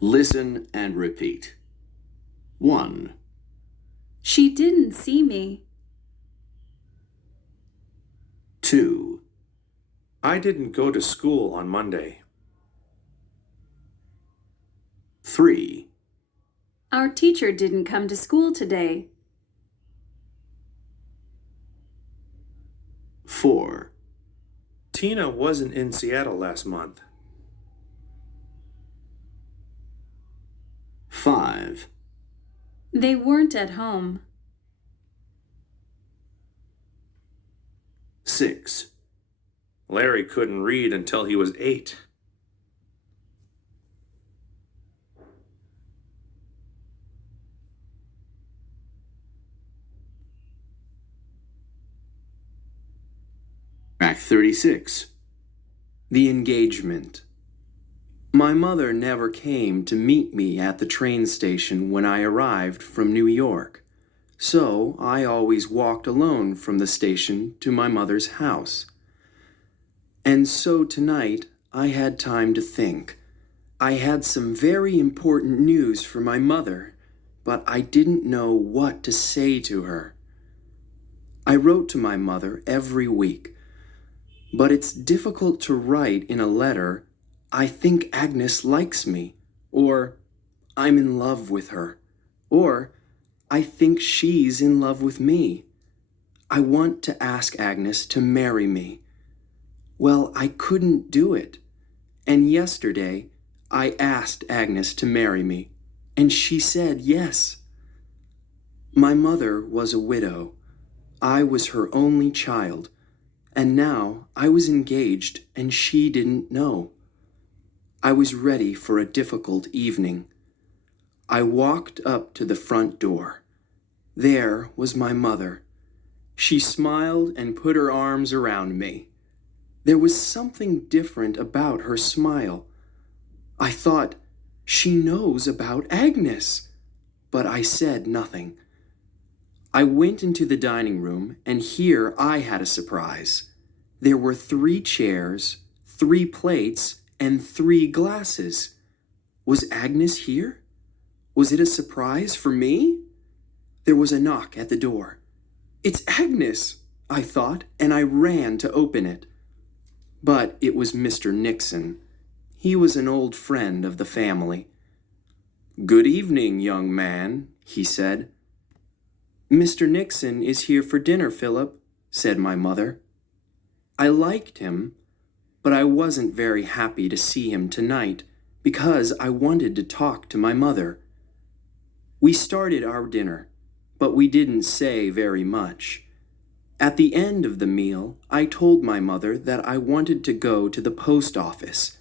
Listen and repeat. 1, She didn't see me. 2, I didn't go to school on Monday. 3, Our teacher didn't come to school today. 4, Tina wasn't in Seattle last month. 5, They weren't at home. 6, Larry couldn't read until he was 8. 36. The engagement. My mother never came to meet me at the train station when I arrived from New York, so I always walked alone from the station to my mother's house. And so tonight I had time to think. I had some very important news for my mother, but I didn't know what to say to her. I wrote to my mother every week, but it's difficult to write in a letter, "I think Agnes likes me," or "I'm in love with her," or "I think she's in love with me. I want to ask Agnes to marry me." Well, I couldn't do it. And yesterday, I asked Agnes to marry me, and she said yes. My mother was a widow. I was her only child, and now I was engaged and she didn't know. I was ready for a difficult evening. I walked up to the front door. There was my mother. She smiled and put her arms around me. There was something different about her smile. I thought, she knows about Agnes, but I said nothing. I went into the dining room, and here I had a surprise. There were 3 chairs, 3 plates, and 3 glasses. Was Agnes here? Was it a surprise for me? There was a knock at the door. "It's Agnes," I thought, and I ran to open it. But it was Mr. Nixon. He was an old friend of the family. "Good evening, young man," he said. "Mr. Nixon is here for dinner, Philip," said my mother. I liked him, but I wasn't very happy to see him tonight because I wanted to talk to my mother. We started our dinner, but we didn't say very much. At the end of the meal, I told my mother that I wanted to go to the post office.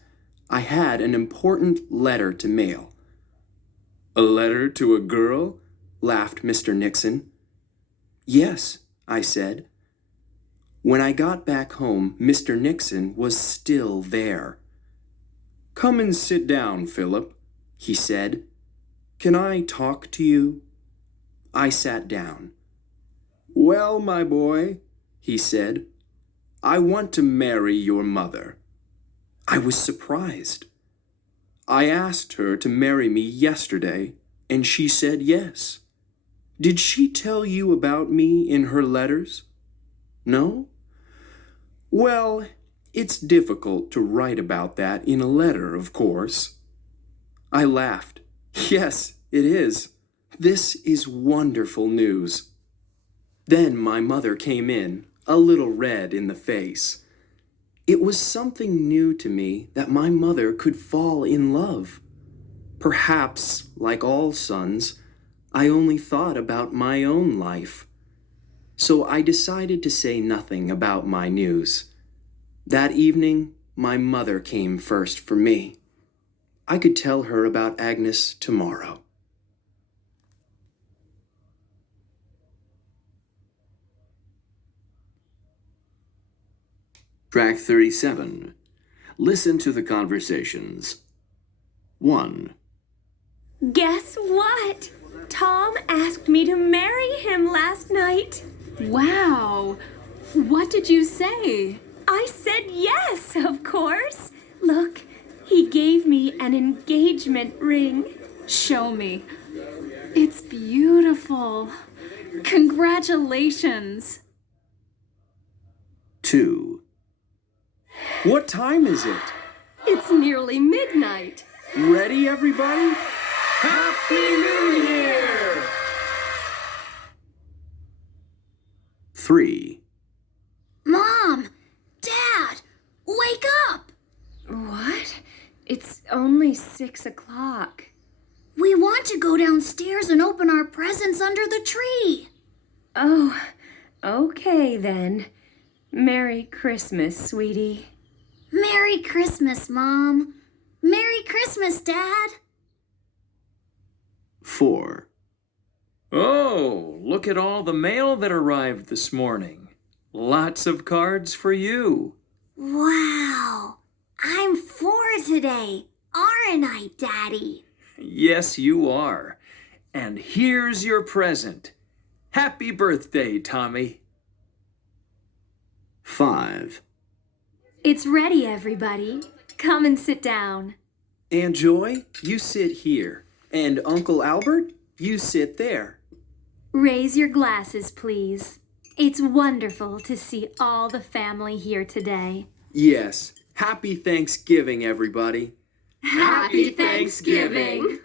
I had an important letter to mail. "A letter to a girl?" laughed Mr. Nixon. "Yes," I said. When I got back home, Mr. Nixon was still there. "Come and sit down, Philip," he said. "Can I talk to you?" I sat down. "Well, my boy," he said, "I want to marry your mother." I was surprised. I asked her to marry me yesterday, and she said yes. Did she tell you about me in her letters? No? Well, it's difficult to write about that in a letter, of course. I laughed. Yes, it is. This is wonderful news. Then my mother came in, a little red in the face. It was something new to me that my mother could fall in love. Perhaps, like all sons, I only thought about my own life. So I decided to say nothing about my news. That evening, my mother came first for me. I could tell her about Agnes tomorrow. Track 37. Listen to the conversations. 1, Guess what? Tom asked me to marry him last night. Wow! What did you say? I said yes, of course. Look, he gave me an engagement engagement ring. Show me. It's beautiful. Congratulations. 2, What time is it? It's nearly midnight. Ready, everybody? Happy New Year! 3, Mom! Dad! Wake up! What? It's only 6 o'clock. We want to go downstairs and open our presents under the tree. Oh, okay then. Merry Christmas, sweetie. Merry Christmas, Mom. Merry Christmas, Dad. 4, Oh, look at all the mail that arrived this morning. Lots of cards for you. Wow. I'm 4 today, aren't I, Daddy? Yes, you are. And here's your present. Happy birthday, Tommy. 5, It's ready, everybody. Come and sit down. Aunt Joy, you sit here. And Uncle Albert, you sit there. Raise your glasses, please. It's wonderful to see all the family here today. Yes. Happy Thanksgiving, everybody. Happy Thanksgiving.